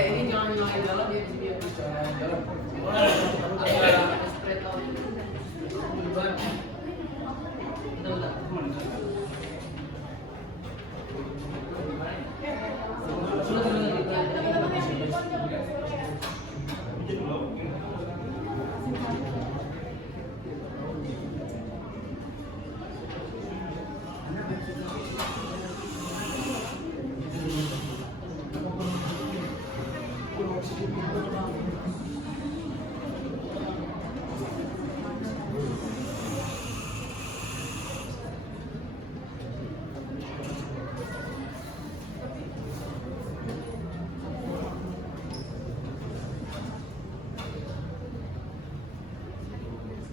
Ini jangan nyalain jalan ya, dia bisa jalan. Ada espresso. Udah.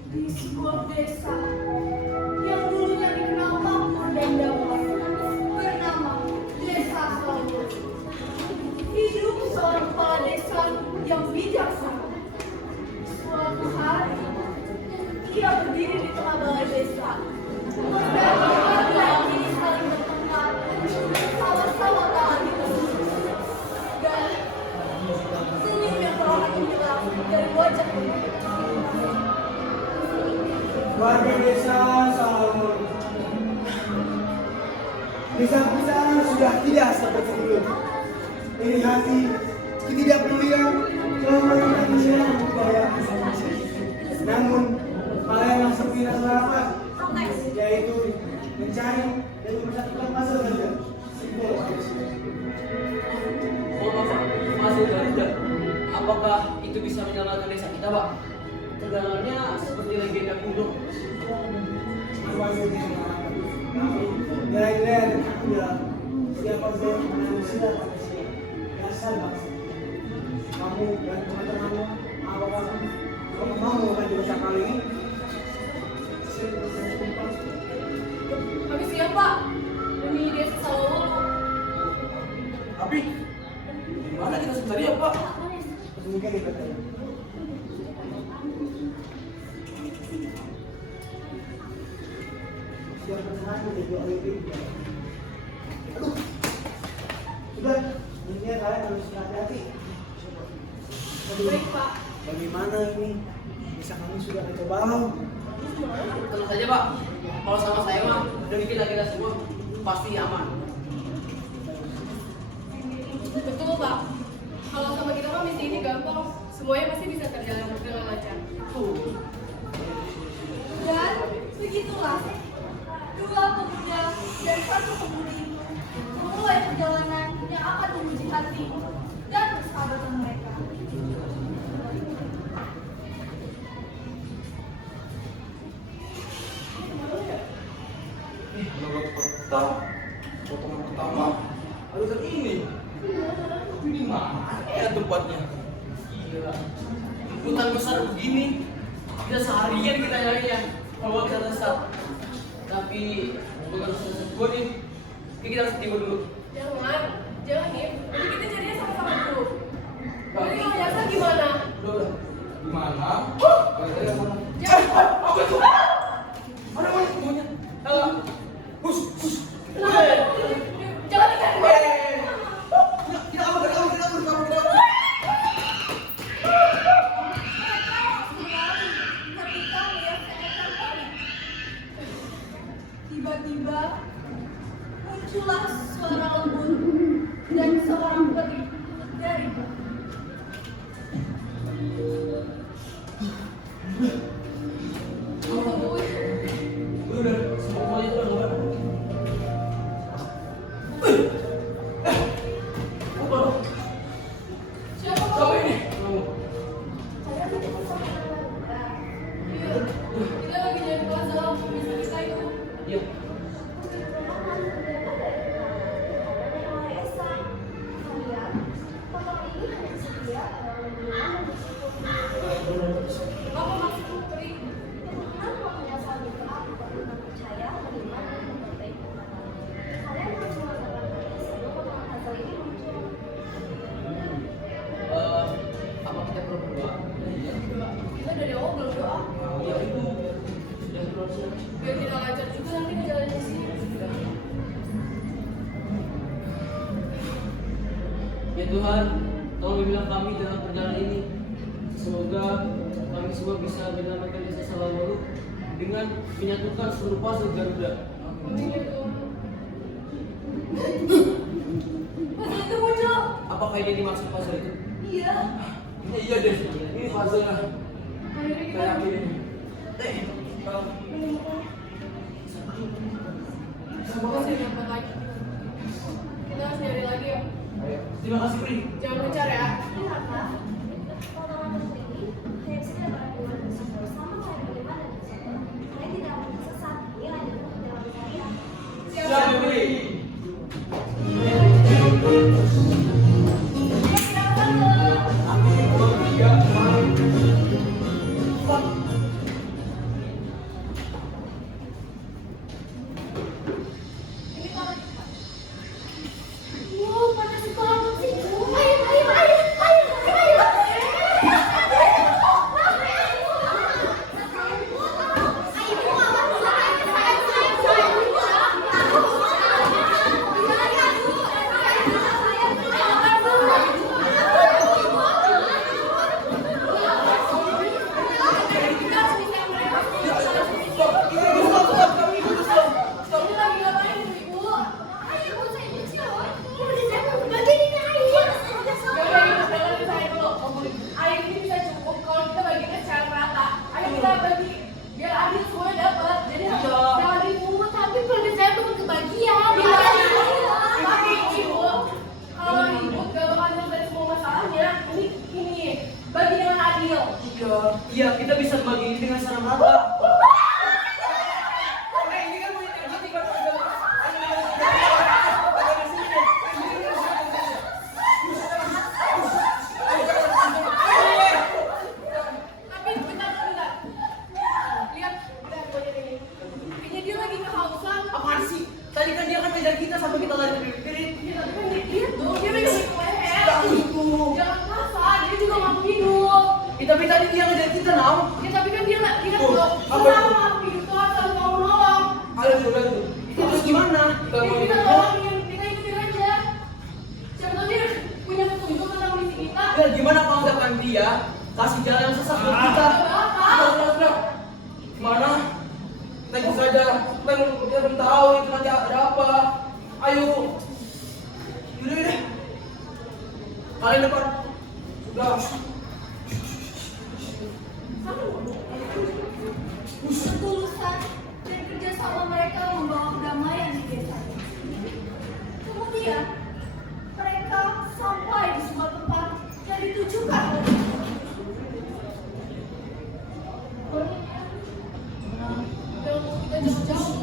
Di sebuah desa yang dulunya dikenal makmur dan damai bernama Desa Solo. Hidup seorang kepala desa yang bijaksana. Suatu hari ia berdiri di tengah balai desa. Mereka kini saling bertengkar, sama-sama tak lagi bersuara. Dan senyum yang perlahan menghilang dari wajah mereka. Warga desa Salomon. Desa kita sudah tidak seperti dulu. Dari hati ketidakpedulian telah melakukan menyerang budaya masing-masing. Namun hal yang seperti masyarakat, yaitu mencari dan mempersatukan pasal ganja, simbol manusia. Oh Bapak, masih ganja. Apakah itu bisa menyelamatkan desa kita, Pak? Terdengarnya seperti legenda kuno. Nilai-nilai dan akulah siapa yang manusia dasar bangsa. Kamu dan teman-temanmu, apakah kamu mau melakukan dosa kali ini? Kami siap, Pak. Demi desa Solo. Tapi di mana kita sebenarnya, Pak? Mungkin di kota ini. Siapa yang menjadi oleh Aduh, sudah, ini kalian harus hati-hati. Baik, Pak. Bagaimana ini? Bisa kami sudah bercoba. Tenang saja, Pak. Kalau sama saya mah, demi kita semua pasti aman. Betul, Pak. Kalau sama kita mah misi ini gampang. Semuanya pasti bisa terjalan dengan lancar. Dan begitulah dua pemuda dan satu pemudi memulai perjalanan yang akan menguji hati dan persahabatan mereka. Potongan pertama harusnya ini. Tapi di mana ya tempatnya? Gila. Hutan besar begini, kita seharian kita nyarinya. Kalau kita sesat. Tapi bukan sesat gue nih. Kita harus tidur dulu. Jangan nih. Nanti kita carinya sama-sama dulu. Jadi kalau nyasar gimana? Udah. Gimana? Jangan. Jangan. Ada mana semuanya? Halo. Hus. Jangan tinggalin gue. Tiba-tiba muncullah suara lembut dan seorang peri dari belakang. Apa maksudmu, Pri? Kenapa menyasar gitu aku pernah percaya bagaimana yang terbaik kalian harus mengatakan sebelum potongan puzzle ini muncul. Apa kita perlu berdoa? Kita dari awal belum doa. Ya itu sudah proses. Biar tidak lancar juga nanti ngejalanin di sini. Ya Tuhan, tolong bimbinglah kami dalam perjalanan ini. Semoga kami semua bisa menyelamatkan desa Salamalu dengan menyatukan seluruh puzzle Garuda. Amin ya Tuhan. Puzzle itu muncul. Apakah ini dimaksud puzzle itu? Iya. Iya deh, ini puzzle-nya. Akhirnya kita Kayak gini. Terima kasih dapat lagi. Kita harus nyari lagi ya. Terima kasih Pri. Jangan mencar ya. Kenapa? Potongan puzzle ini hanya bisa dapat keluar dari sini bersama kalian bagaimana dan bersama. Kalian tidak akan tersesat. Ini adalah perjalanan kalian. Siap Pri. Wow, panas banget sih. Ayo. Ini lagi ngapain Ibu? Jangan saya dulu. Air ini bisa cukup kalau kita baginya secara rata. Ayo kita bagi biar adil semuanya dapat. Jadi jangan dipungut tapi kalau saya belum kebagian. Tapi Ibu, kalau ribut gak bakal nyelesain semua masalahnya. Ini bagi dengan adil. Iya, kita bisa bagi ini dengan cara merata. Tapi bentar. Lihat ini. Kayaknya dia lagi kehausan. Apaan sih? Tadi kan dia kan ngejar kita sampai kita lari pirit. Iya, tapi kan lihat dong, dia megang leher. Itu. Jangan kasar, dia juga nggak mau minum. Tapi tadi dia ngejar kita now. Ya tapi kan dia nggak Tuh, dong. apa Kita itu? mau hidup Tuhan selalu mau menolong. Ayo coba itu. Terus gimana? Kita mau Kita hidup. nolongin, kita ikutin aja. Siapa tahu dia punya petunjuk tentang misi kita. Ya gimana kalau misalkan dia kasih jalan yang sesat buat kita? Gak bakal. Sudah. Gimana? Kita ikut saja. Kita belum tahu itu nanti ada apa. Ayo. Yaudah deh. Kalian depan. Sudah. Ketulusan dan kerjasama mereka membawa kedamaian di desa. Kemudian mereka sampai di sebuah tempat yang ditujukan. Kita jauh-jauh.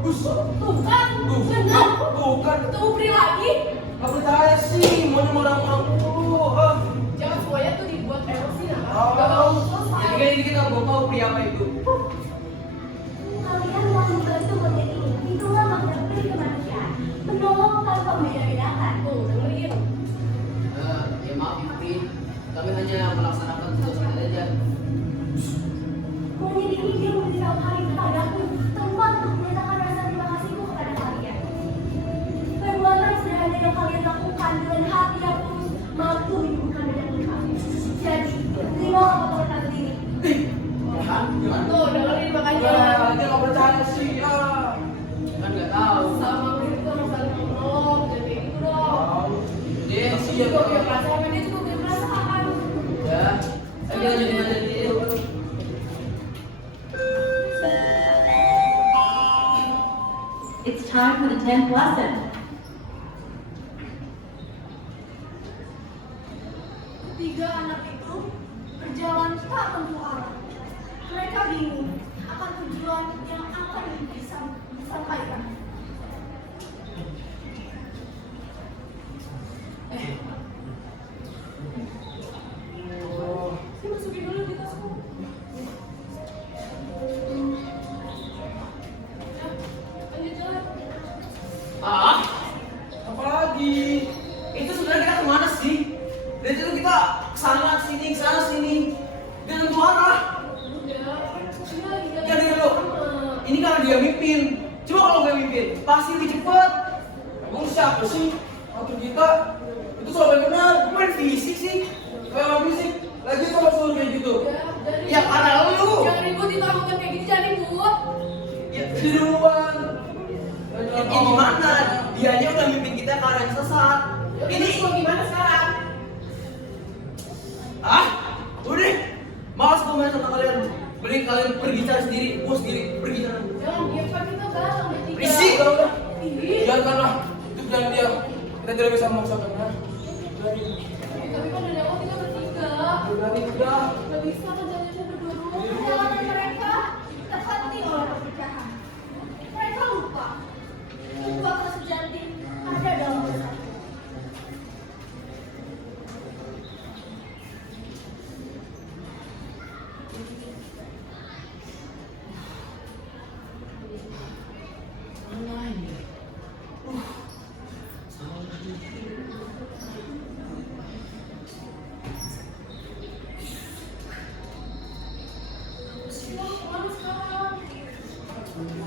Bukan. Bukan, benar. Bukan. Ketemu Pri lagi. Gak percaya sih. Mau orang-orang mulu. Jangan semuanya tuh dibuat emosi nah. Oh. Gak mau selesai. Jadi kan kita mau tahu pria apa itu. Kalian mau membantu proyek ini. Itulah makna kemanusiaan. Menolong tanpa membeda-bedakan. Tuh, dengerin. Ya maaf Pri. Kami hanya melaksanakan tugas kita aja. Monyet ini dia memberitahu kali kepadaku tempat untuk menyatakan rasa terima kasihku kepada kalian. Perbuatan sederhana yang kalian lakukan dengan hati yang tulus mampu menyembuhkan banyak luka. Jadi, terima potongan puzzle ini. Jangan. Tuh, dengerin makanya. Dia gak percaya sih. Kan gak tahu. Sama Pri itu harus saling menolong, jadi kayak gitu dong. Dia Dia sih juga punya perasaan, dia juga punya perasaan. Ya. Ayo lanjutin aja dia. It's time for the 10th lesson. Ketiga anak itu berjalan tak tentu arah. Mereka bingung akan tujuan yang akan disampaikan. Masukin dulu kita kalian pergi cari sendiri, bos sendiri, pergi sana. Jangan dia kan kita bareng bertiga. Berisik kalau udah. Ih. Biarkanlah, itu dan dia. Kita tidak bisa memaksakan ya. Berani. Tapi kan dari awal kita bertiga. Berani udah. Gak bisa kan jalannya berdua. Perjalanan mereka terhenti oleh perpecahan. Mereka lupa dua kelas sejati ada dalam bersatu. Kemana sekarang?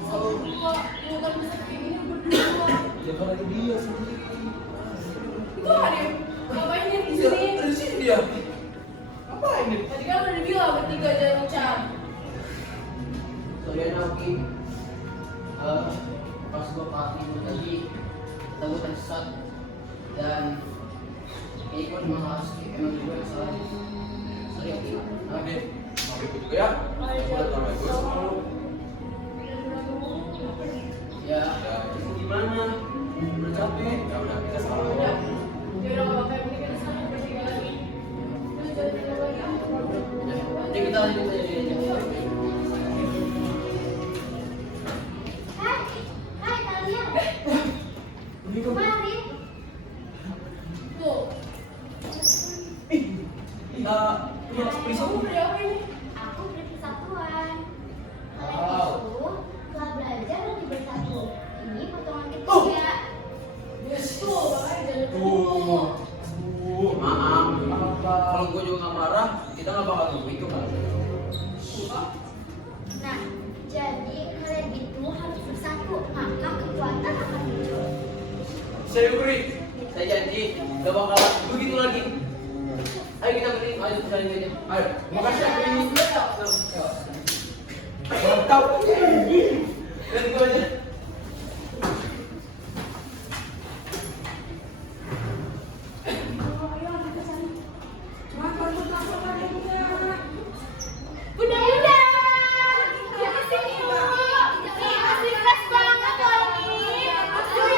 Kalau berdua, ya kan bisa kayak gini berdua. Ya kan ada dia sendiri. Itu ada yang ngapain dia di Iya, sini? ada di sini dia. Ngapain dia? Tadi kan udah dibilang bertiga jangan ucap. Soalnya Naoki, pas gua party tadi, kita tersesat dan ikut mengalas emang juga yang salah. Sorry Oki. Oke, maaf ikut juga ya. Aku udah tahu gue sama lu. Ya, itu gimana? Udah capek? Ya udah kita salah. Udah. Ya udah kalau kayak begini kita sana bertiga lagi. Terus jalan-jalan lagi. Jadi kita lanjut aja. Hai kalian, Ini kok. mari. Tuh. Punya seperti Kamu beli apa ini? Aku beri persatuan. Kalian Wow. itu telah belajar lebih bersatu. Ini potongan Oh. ketiga. Yes, tuh, makanya jangan Tuh. Maaf. Kalau gue juga nggak marah, kita nggak bakal nunggu itu kan. Nah, jadi kalian itu harus bersatu, maka kekuatan akan muncul. Saya beri, saya janji nggak bakal begitu lagi. Ayo kita beri, ayo kita lanjut aja. Ayo, makasih aku ini. Mantap. Dan itu aja. Bunda Yuda, di sini yuk. Nih, masih fresh banget loh ini. Langsung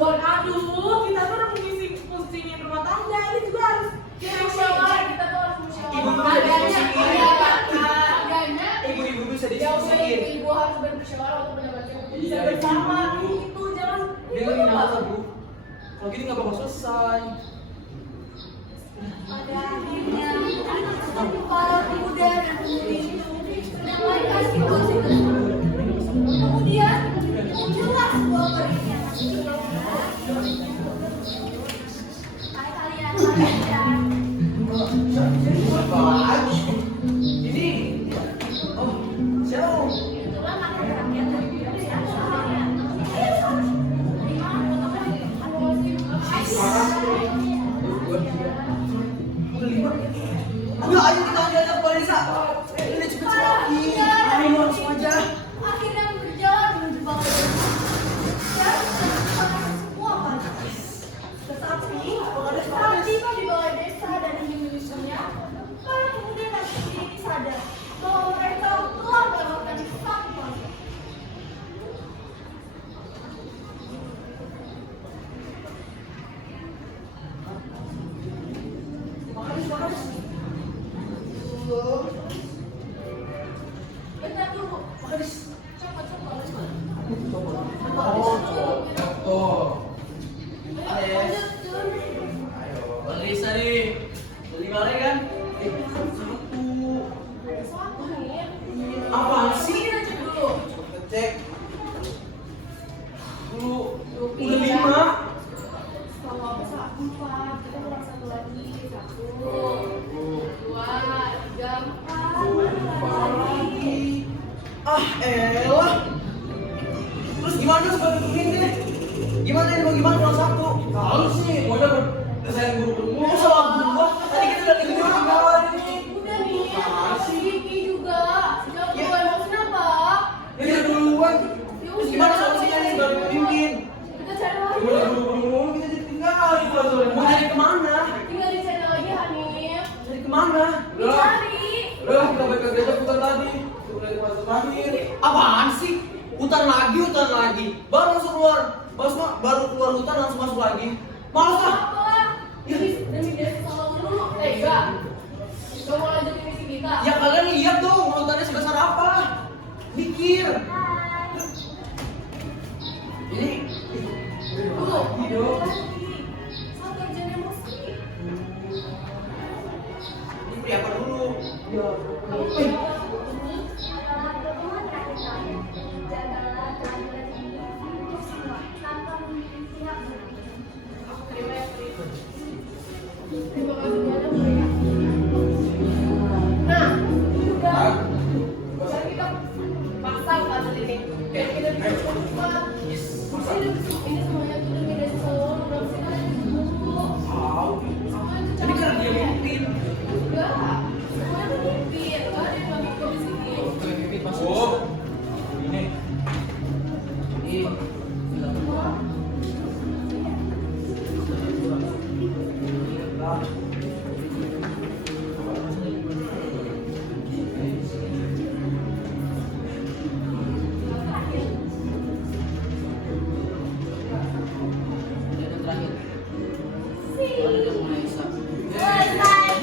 aja. Kalau gini nggak bakal selesai. Pada akhirnya, para pemuda dan pemudi yang lain kasih posisi. Kemudian, muncullah sebuah pernyataan. Hai kalian, Apaan? Ini. Oh, siapa? itulah maka rakyat dari saya. Udah, ayo kita ajak Balisa. Ini cepet lagi. Ayo langsung aja. Akhirnya berjalan menuju Bangka. Dan semua pada. Tetapi saat tiba di bawah desa dan ingin menyusunnya, para pemuda dan pemudi ini sadar bahwa mereka telah melakukan satu konsep. Bentar tunggu. Oh. Balisa nih. Beli bareng kan? Satu. elah. Terus gimana sebagai pemimpin? Gimana ini bagaimana kalau Sabtu? Tahu sih, mau dapat desain guru. Mau salah gua. Tadi kita udah ketemu kawan ini. Udah nih, masih Vicky juga. Jawab Ya. gue, emang kenapa? Ini udah duluan. Ya udah. Gimana solusinya nih sebagai pemimpin? Kita cari lagi. Gimana dulu kita jadi tinggal di kelas sore. Mau cari kemana? Tinggal dicari lagi Hanif. Cari kemana? Dicari. Udah, kita balik ke gereja putar tadi. Udah di kelas terakhir. Apaan sih? Hutan lagi. Baru masuk keluar. Baru keluar hutan langsung masuk lagi. Males ah. Apa? Demi dia sama dulu. Enggak. Gak mau lanjutin misi kita. Ya kalian lihat dong, hutannya sebesar apa? Mikir. Ini. Dulu. Dong. Sabar, jangan emosi. Ini beri apa dulu? Ya. Kamu kenapa? Adalah dorongan terakhir kami. Jagalah keadilan ini untuk semua tanpa memilih pihak berpihak. Terima ya, Pri. Terima kasih banyak, Pri. Nah, udah. Sekarang kita pasang kan ini. Biar kita bisa coba. Ini semuanya tuh demi Deson. Udah mesti kalian dulu. Tahu. Semuanya tuh Tapi karena dia mimpin. enggak. Semuanya tuh mimpin. Enggak ada yang nggak mimpin di sini. Mimpin masuk. Oh. Ini. Ini.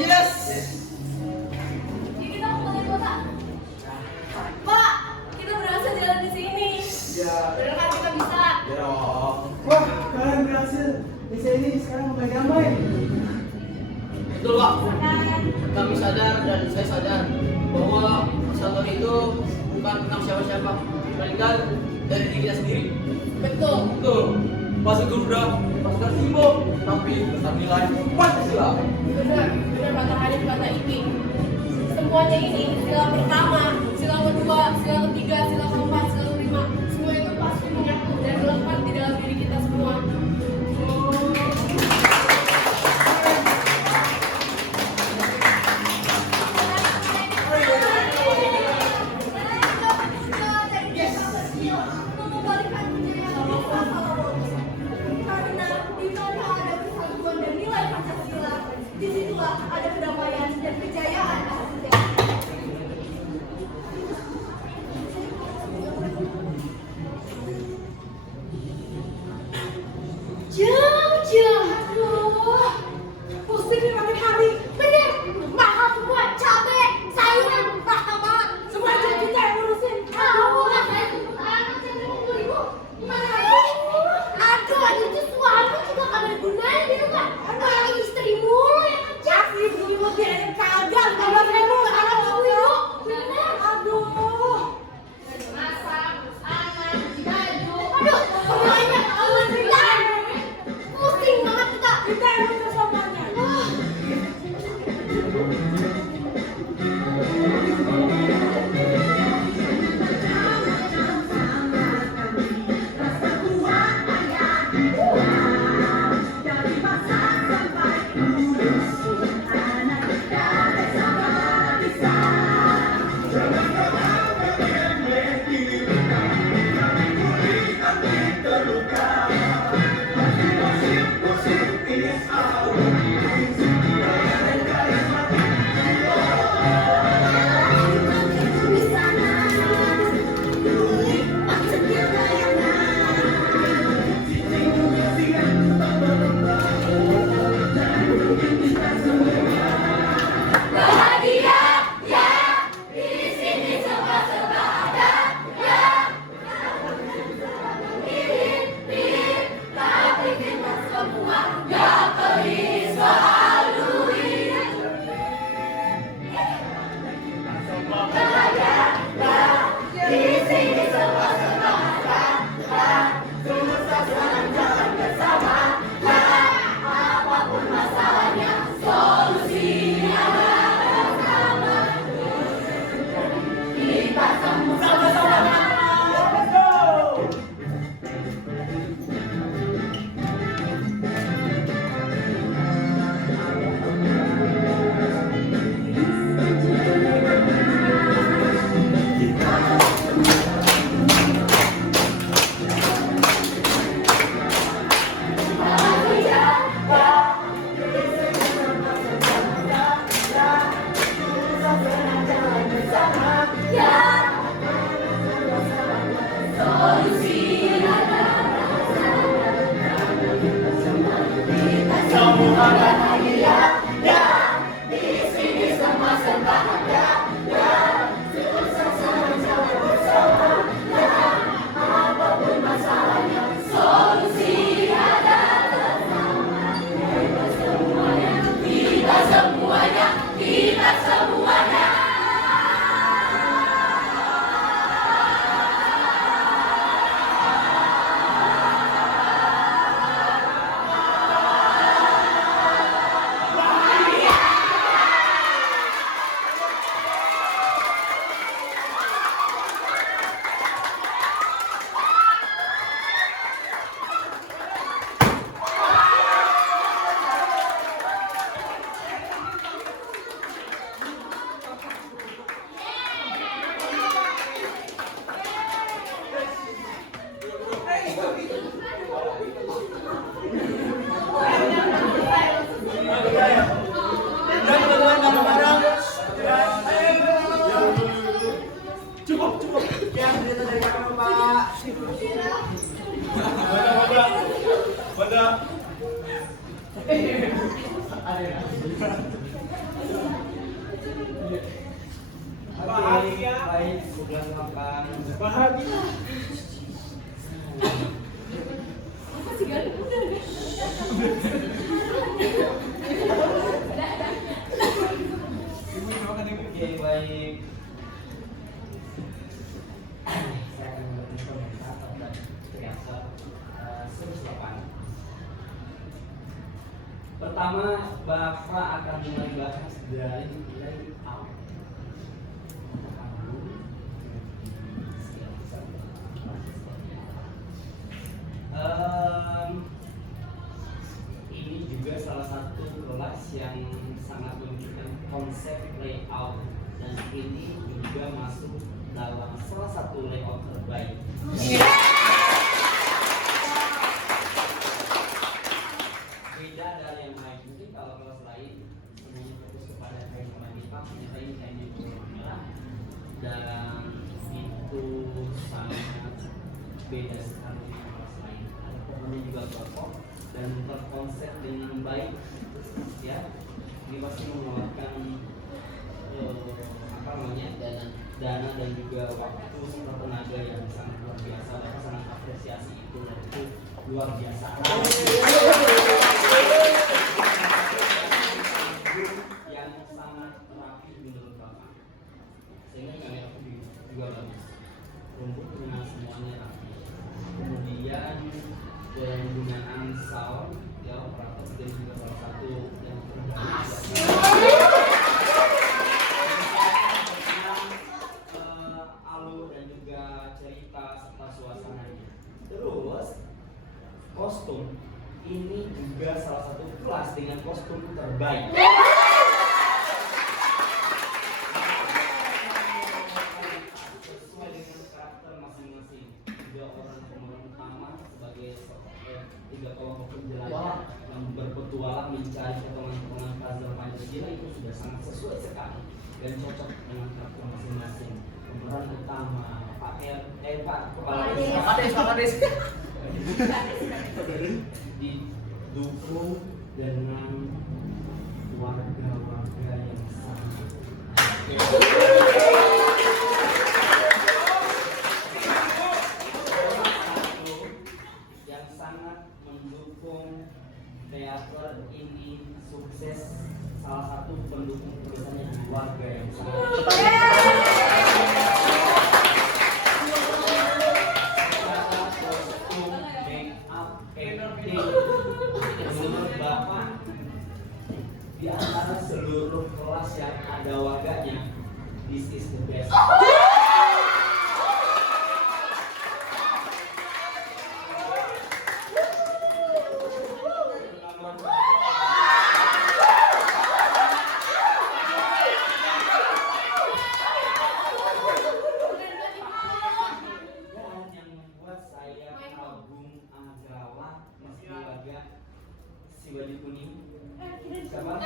Yes. Jadi kita mau ke kota. Pak, kita berhasil jalan di sini. Ya. Bener kan kita bisa? Ya. Wah, kalian berhasil. Desa ini sekarang mulai damai. Betul Pak. Kami sadar dan saya sadar bahwa persatuan itu bukan tentang siapa-siapa, melainkan dari diri kita sendiri. Betul. Betul. Pasukan Garuda, pasukan Simbo, tapi tetap nilai Pancasila. Bener kata Hanif, kata Ipi. Semuanya ini sila pertama, sila kedua, sila ketiga, sila keempat, sila kelima. Semua itu pasti menyatu dan melekat di dalam diri kita semua. Karena di mana ada persatuan dan nilai Pancasila, disitulah ada kedamaian dan kejayaan atas sejarah. Jam, aduh, pusing nih makin hari. Bener, mahal semua, cabai, sayuran, mahal banget. Semua aja kita yang ngurusin. Aduh, saya tuntut anak, saya tuntut ibu. Gimana lagi? Aduh, itu suami juga gak ada gunanya di rumah. Apalagi istri mulu yang ngecas. Asli, sebelah makan. Bahagia. Apa sih gak udah? Oke, baik. Saya akan memberikan komentar terhadap ternyata series 8. Pertama, Bapak akan mulai bahas dari layout. Ini juga salah satu kelas yang sangat menunjukkan konsep layout, dan ini juga masuk dalam salah satu layout terbaik. Beda dari yang lain, mungkin kalau kelas lain semuanya fokus kepada kain warna hitam, ternyata ini kainnya berwarna merah, dan itu sangat beda sekali dengan kelas lain. Ada pohonnya juga kokoh dan terkonsep dengan baik, ya. Ini pasti mengeluarkan dana dan juga waktu serta tenaga yang sangat luar biasa. Bapak sangat apresiasi itu, dan itu luar biasa. Yang sangat rapi menurut Bapak, sehingga kamera juga bagus, rumputnya semuanya rapi. Kemudian penggunaan sound, ya, operator jadi juga salah satu yang terbaik. Alur dan juga cerita serta suasananya. Terus kostum ini juga salah satu kelas dengan kostum terbaik. Sesuai dengan karakter masing-masing. 3 orang pemeran utama sebagai 3 kelompok penjelajah yang berpetualang mencari potongan-potongan puzzle Pancasila, itu sudah sangat sesuai sekali dan cocok dengan karakter masing-masing. Pemeran utama Pak Kepala Desa didukung dengan warga-warga yang sangat mendukung teater ini sukses. Salah satu pendukung terbesarnya warga yang sangat menurut Bapak, di antara seluruh kelas yang ada warganya, this is the best. Baju kuning. Siapa?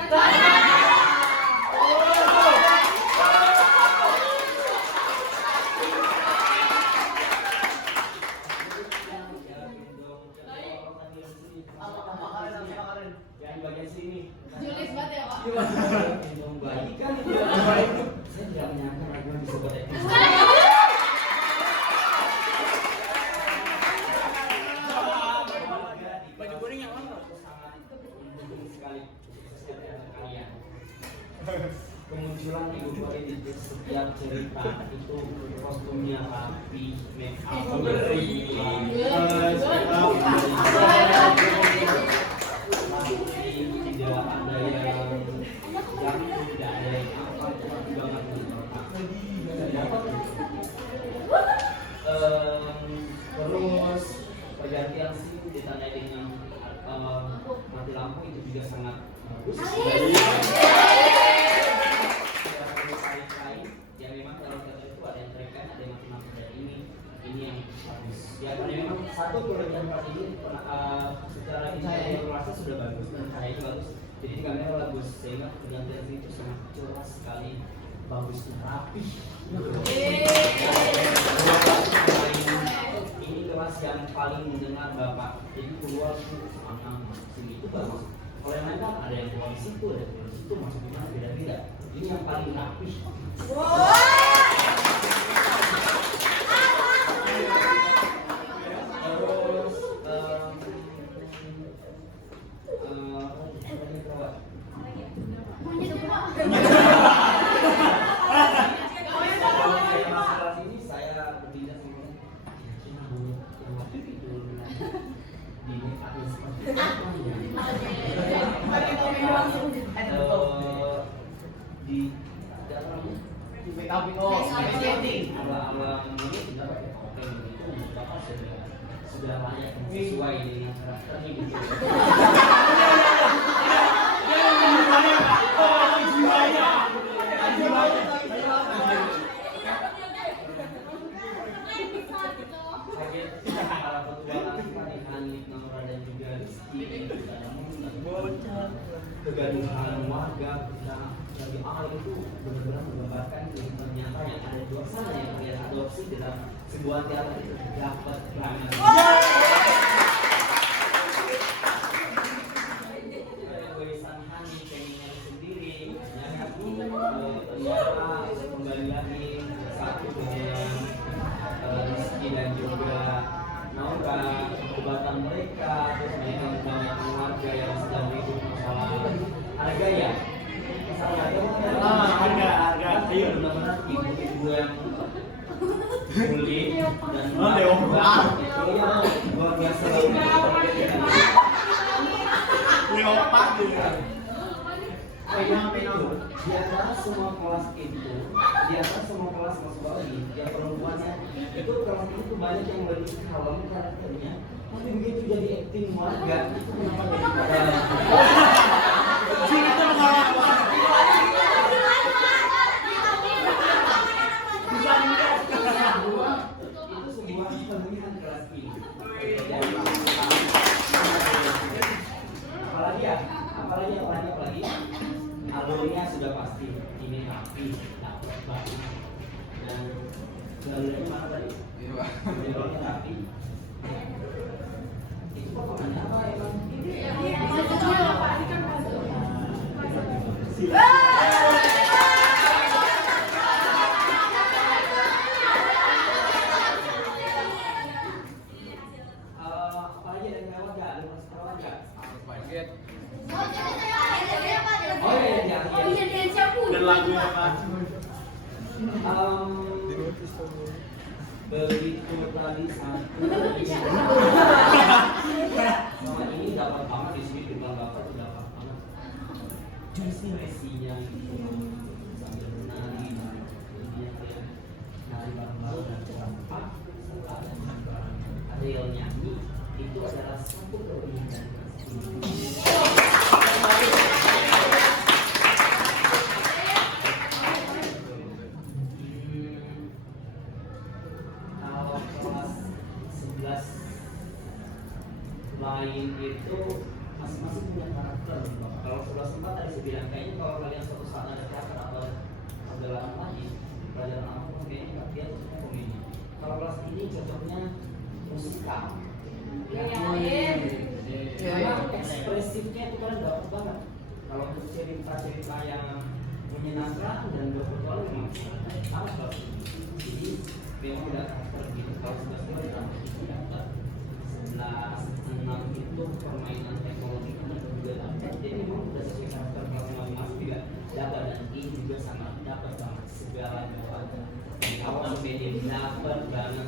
Yang bagian sini. Julis banget ya, Pak. Gendong bayi kan. Saya tidak menyangka Raguna bisa buat itu. Baju kuning yang mana? Sekali kesehatan kalian. Kemunculan Ibu Kori di setiap cerita itu kostumnya rapi, make up tidak ada yang tidak ada yang apa banget terus pergantian scene ditandai dengan mati lampu, itu juga sangat bagus. Ya memang dalam teater itu ada yang terikan, ada yang mati lampu, dan ini yang bagus. Ya karena memang satu kelebihan pas ini secara interior rasa sudah bagus dan cahayanya bagus, jadi kamera bagus, sehingga pergantian scene itu sangat jelas sekali, bagus dan rapi. Ini kelas yang paling mendengar Bapak, jadi keluar mana sini itu bagus. Kalau yang lain kan ada yang keluar di situ, ada yang keluar di situ, masuk di mana beda-beda. Ini yang paling rapi. tapi oh skating. Awal-awal ini kita pakai topeng itu bapak sudah layak sesuai dengan karakternya gitu. Para petualang Fanihan, Nora dan juga Rizky kegaduhan warga kita lagi awal itu benar-benar menggambarkan kehidupan nyata yang ada di luar sana yang kalian adopsi dalam sebuah teater itu dapat banget. Egoisan Hani pengennya sendiri, ternyata kembali lagi satu dengan Rizky dan juga Nora, kehebatan mereka, terus mereka membangun keluarga yang sedang hidup masalah harga ya, masalah harga, ayo benar-benar ibu yang bully dan luar biasa Leopard juga. Di antara semua kelas itu, di antara semua kelas Mas Bali, yang perempuannya itu kelas itu banyak yang lebih kalem karakternya, tapi begitu jadi acting warga itu kenapa daripada Sini tuh mengalahkan. itu sebuah pemilihan kelas ini. Apalagi alurnya sudah pasti ini rapi, dapat bagus dan jalurnya mana tadi? Jalurnya rapi. Itu potongannya apa emang? Apalagi ada yang lewat nggak? Ada masuk lewat nggak? Oh iya, Dan lagunya apa? Begitu tadi satu sama ini dapat banget di sini dengan bapak tuh dapat banget. Juicy mesinya sambil menari, dia kayak nari bareng-bareng dan kompak setelah ada yang nyanyi itu adalah satu kelebihan dari kalau kelas 11 lain itu masing-masing punya karakter. Kalau 11 4 tadi saya bilang kayaknya kalau kalian suatu saat ada teater atau pelajaran lagi pelajaran apa pun kayaknya nggak dia cocoknya komedi. Kalau kelas ini cocoknya musikal. Karena ekspresifnya itu kan dapat banget. Kalau untuk cerita-cerita yang menyenangkan dan berpetualang memang sangat bagus. Jadi memang tidak karakter gitu. Kalau 11 itu dapat 11 6 itu permainan teknologi kan juga dapat. Jadi memang sudah sesuai karakter kelas masing-masing juga dapat dan ini juga sangat dapat banget segala dapat. Dari awal sampai dia dapat banget.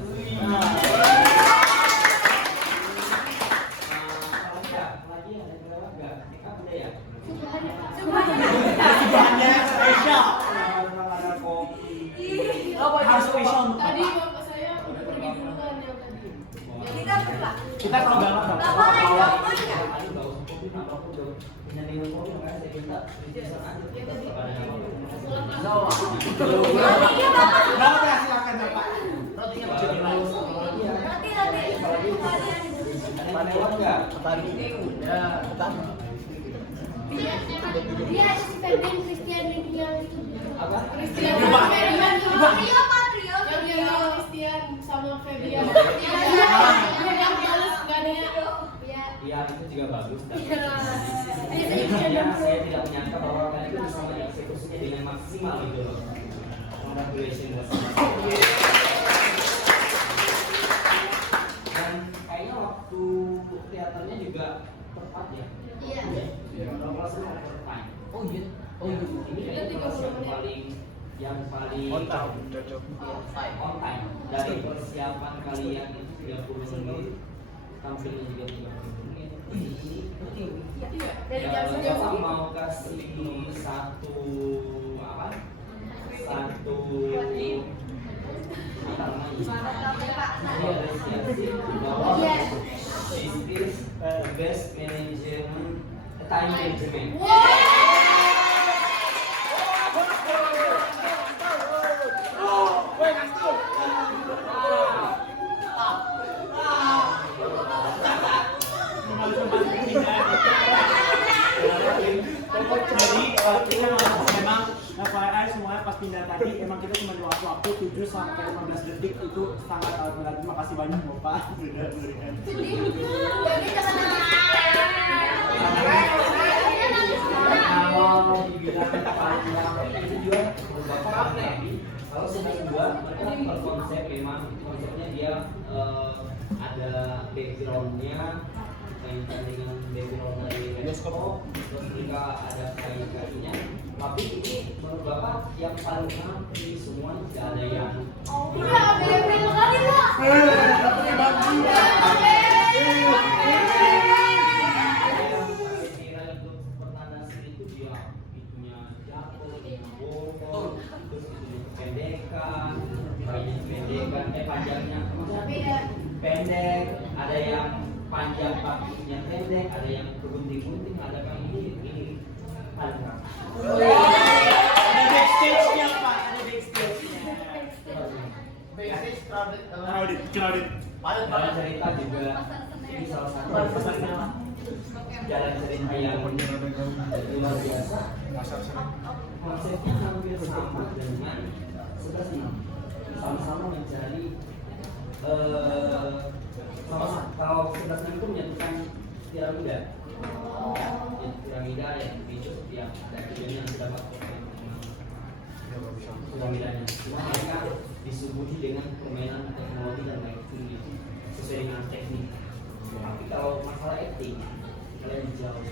Bahannya spesial. Harus spesial untuk Tadi Bapak. bapak saya udah pergi dulu kan yang tadi. Kita kalau galak dong. Bapak ya silakan Bapak. Dia si Febrin Christian yang itu. Christian Coba. sama Febian. Trio apa trio? Yang dia Christian sama Febian. Iya. Yang males nggak ada yang. Iya. Iya, itu juga bagus. Iya. Ya, saya tidak menyangka bahwa kalian itu bisa mengeksekusinya dengan maksimal gitu loh. Congratulations buat sama. Dan kayaknya waktu teaternya juga tepat ya. Iya. Kalau kelas itu overtime. Oh iya. Ini kayaknya kelas yang paling On time, cocok. on time. Dari persiapan kalian itu 30 menit, tampilnya juga 30 menit. Dari jam Bapak segini. mau kasih satu apa? Satu time management. Jadi kita memang FYI semuanya pas pindah tadi emang kita cuma dua waktu 7 sampai 15 detik itu sangat berat. Terima kasih banyak Bapak sudah memberikan. Kalau dibilang panjang itu juga beberapa kalau season 2 mereka berkonsep memang konsepnya dia ada backgroundnya kaitan dengan background dari Expo terus juga ada kain-kainnya tapi ini menurut Bapak yang paling rapi semua tidak ada yang panjangnya pendek, ada yang panjang paginya pendek, ada yang bergunting-gunting, ada yang ini paling rapi. Ada backstage-nya Pak, ada backstage-nya. Crowded. Jalan cerita juga ini salah satu jalan cerita yang luar biasa. Konsepnya hampir sama dengan sebelas ini. Sama-sama mencari kalau sebelas itu menyatukan piramida yang begitu yang ada yang terdapat piramidanya. Cuma mereka disuguhi dengan permainan teknologi dan acting sesuai dengan teknik. Tapi kalau masalah acting kalian jauh.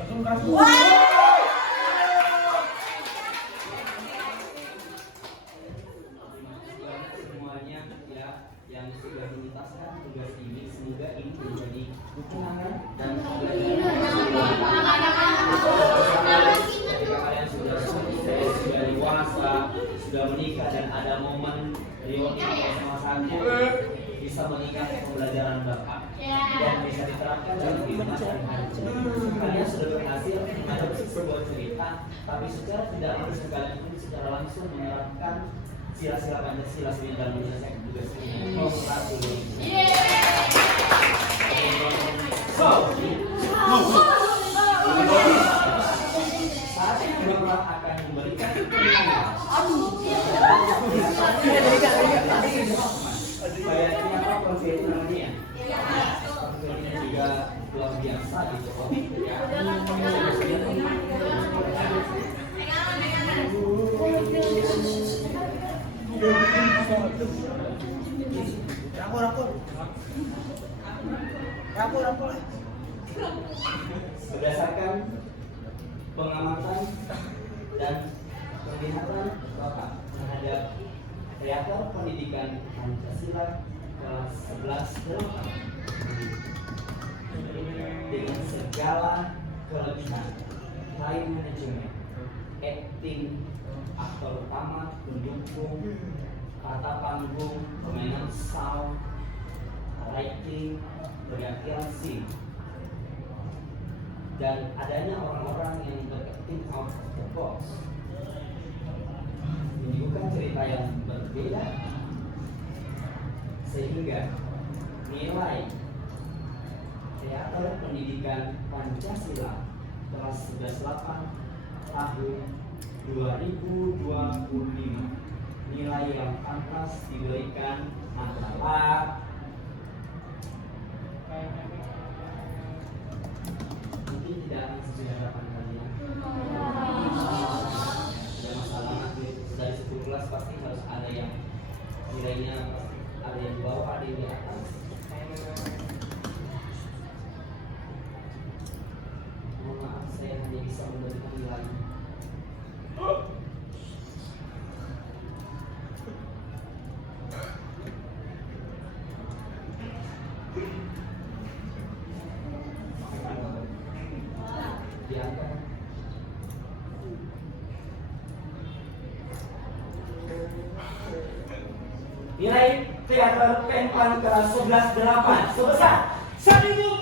Semuanya ya yang sudah menuntaskan tugas ini semoga ini menjadi kenangan dan ketika kalian sudah sukses, sudah dewasa, sudah menikah dan ada momen reuni sama satu bisa mengingat pembelajaran Bapak dan bisa diterapkan dalam kehidupan sehari-hari. Kalian sudah berhasil mengadopsi sebuah cerita, tapi secara tidak langsung kalian pun secara langsung menerapkan sila-sila Pancasila dalam menyelesaikan tugas ini. Saat ini Bapak akan memberikan supaya apa konsep namanya? Konsepnya juga luar biasa gitu. Rapor. Berdasarkan pengamatan dan penglihatan Bapak terhadap teater pendidikan Pancasila kelas 11 dengan segala kelebihan time management, acting, aktor utama, pendukung, kata panggung, permainan sound, lighting, pergantian scene, dan adanya orang-orang yang beracting out of the box menyuguhkan cerita yang berbeda sehingga nilai teater pendidikan Pancasila kelas 11/8 tahun 2025 nilai yang pantas diberikan adalah mungkin tidak akan sesuai harapan kalian. Ada masalah nanti dari 10 kelas pasti harus ada yang nilainya pasti ada yang di bawah, ada yang di atas. Mohon maaf, saya hanya bisa memberikan nilai. Nilai teater Penpan kelas 11/8 sebesar 1.000.